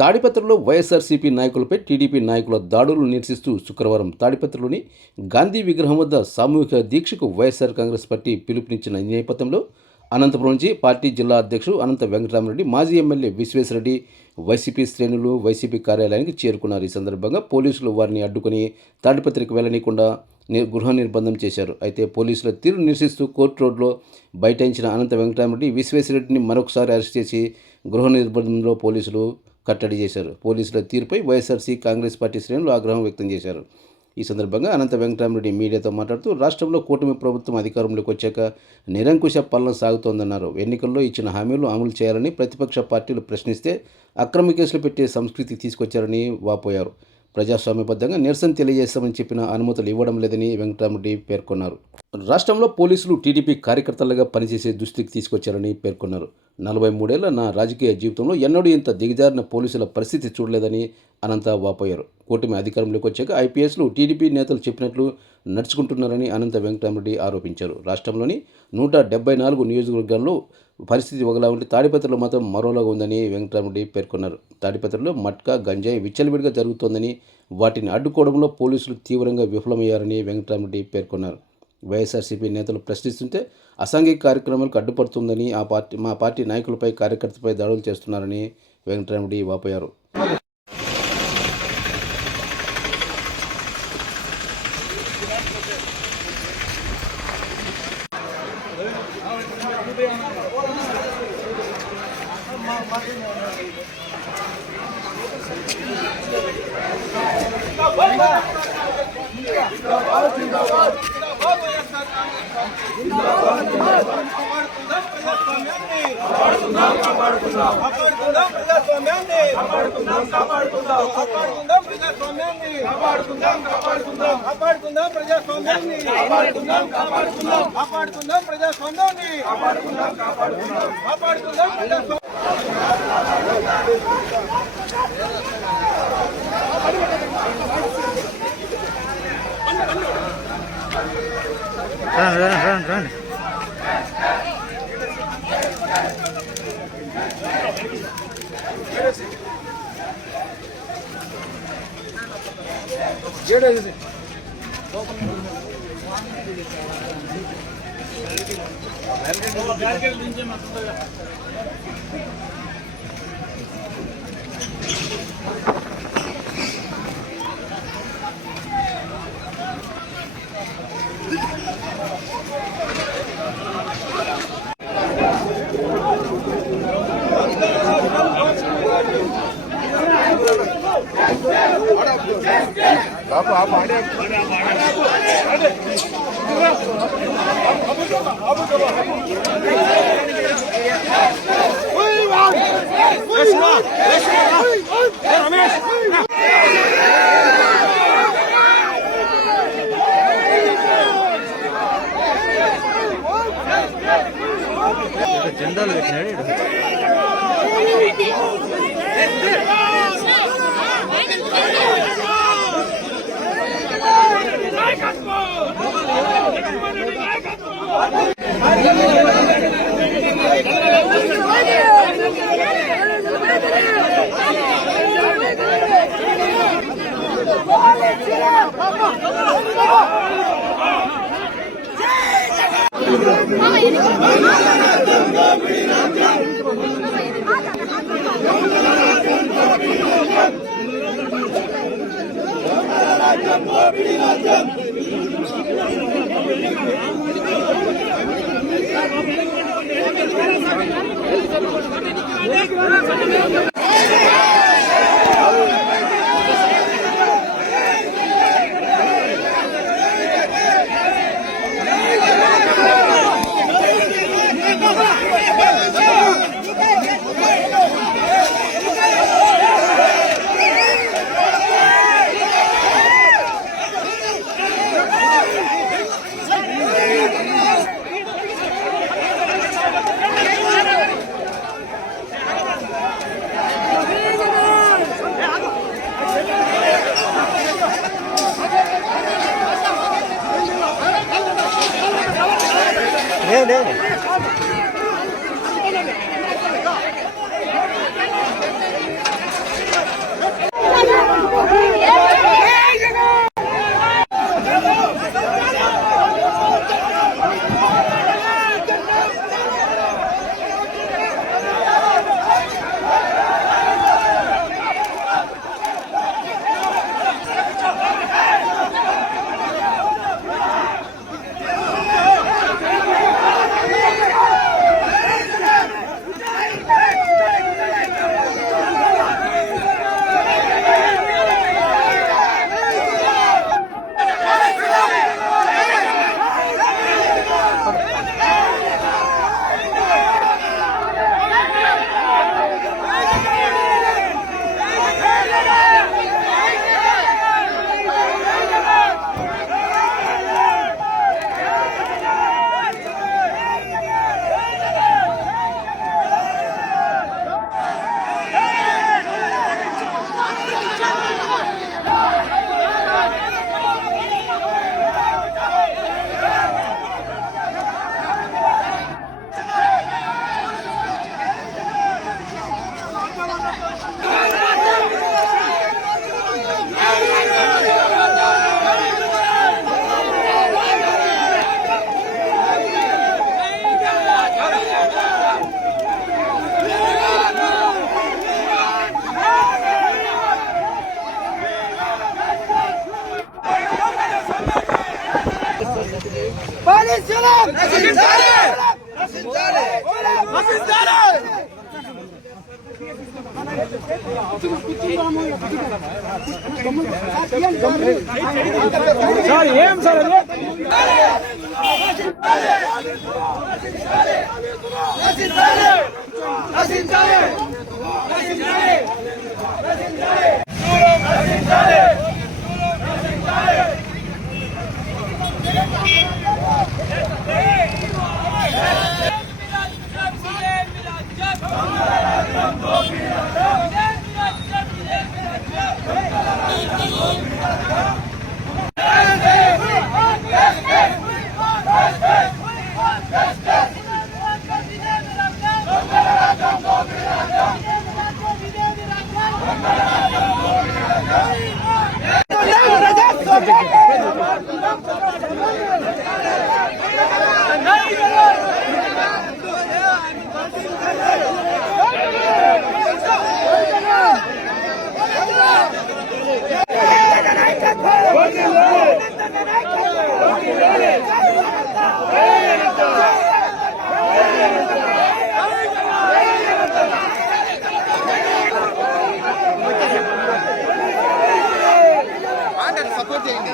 తాడిపత్రిలో వైఎస్ఆర్సీపీ నాయకులపై టీడీపీ నాయకుల దాడులు నిరసిస్తూ శుక్రవారం తాడిపత్రిలోని గాంధీ విగ్రహం వద్ద సామూహిక దీక్షకు వైఎస్ఆర్ కాంగ్రెస్ పార్టీ పిలుపునిచ్చిన నేపథ్యంలో అనంతపురం నుంచి పార్టీ జిల్లా అధ్యక్షుడు అనంత వెంకటరామరెడ్డి, మాజీ ఎమ్మెల్యే విశ్వేశ్వరరెడ్డి వైసీపీ శ్రేణులు వైసీపీ కార్యాలయానికి చేరుకున్నారు. ఈ సందర్భంగా పోలీసులు వారిని అడ్డుకుని తాడిపత్రికి వెళ్లనీయకుండా గృహ నిర్బంధం చేశారు. అయితే పోలీసుల తీరు నిరసిస్తూ కోర్టు రోడ్లో బైఠాయించిన అనంత వెంకటరామరెడ్డి, విశ్వేశ్వరరెడ్డిని మరొకసారి అరెస్ట్ చేసి గృహ నిర్బంధంలో పోలీసులు కట్టడి చేశారు. పోలీసుల తీరుపై వైఎస్ఆర్సీ కాంగ్రెస్ పార్టీ శ్రేణులు ఆగ్రహం వ్యక్తం చేశారు. ఈ సందర్భంగా అనంత వెంకటరామరెడ్డి మీడియాతో మాట్లాడుతూ రాష్ట్రంలో కూటమి ప్రభుత్వం అధికారంలోకి వచ్చాక నిరంకుశ పాలన సాగుతోందన్నారు. ఎన్నికల్లో ఇచ్చిన హామీలు అమలు చేయాలని ప్రతిపక్ష పార్టీలు ప్రశ్నిస్తే అక్రమ కేసులు పెట్టే సంస్కృతి తీసుకొచ్చారని వాపోయారు. ప్రజాస్వామ్యబద్ధంగా నిరసన తెలియజేస్తామని చెప్పిన అనుమతులు ఇవ్వడం లేదని వెంకటరామరెడ్డి పేర్కొన్నారు. రాష్ట్రంలో పోలీసులు టీడీపీ కార్యకర్తలుగా పనిచేసే దుస్థితికి తీసుకొచ్చారని పేర్కొన్నారు. 43 నా రాజకీయ జీవితంలో ఎన్నడూ ఇంత దిగజారిన పోలీసుల పరిస్థితి చూడలేదని అనంత వాపోయారు. కూటమి అధికారంలోకి వచ్చాక ఐపీఎస్లు టీడీపీ నేతలు చెప్పినట్లు నడుచుకుంటున్నారని అనంత వెంకటరామరెడ్డి ఆరోపించారు. రాష్ట్రంలోని 174 నియోజకవర్గాల్లో పరిస్థితి ఒకలా ఉంటే తాడిపత్రిలో మాత్రం మరోలాగా ఉందని వెంకటరామరెడ్డి పేర్కొన్నారు. తాడిపత్రిలో మట్కా, గంజాయి విచ్చలవిడిగా జరుగుతోందని, వాటిని అడ్డుకోవడంలో పోలీసులు తీవ్రంగా విఫలమయ్యారని వెంకటరామరెడ్డి పేర్కొన్నారు. వైఎస్ఆర్సీపీ నేతలు ప్రశ్నిస్తుంటే అసాంఘిక కార్యక్రమాలకు అడ్డుపడుతుందని, మా పార్టీ నాయకులపై కార్యకర్తలపై దాడులు చేస్తున్నారని వెంకటరామరెడ్డి వాపోయారు. Run. జెండాలు పెట్టినాడు. సార్ ఏం సార్ సపోర్ట్ చేయండి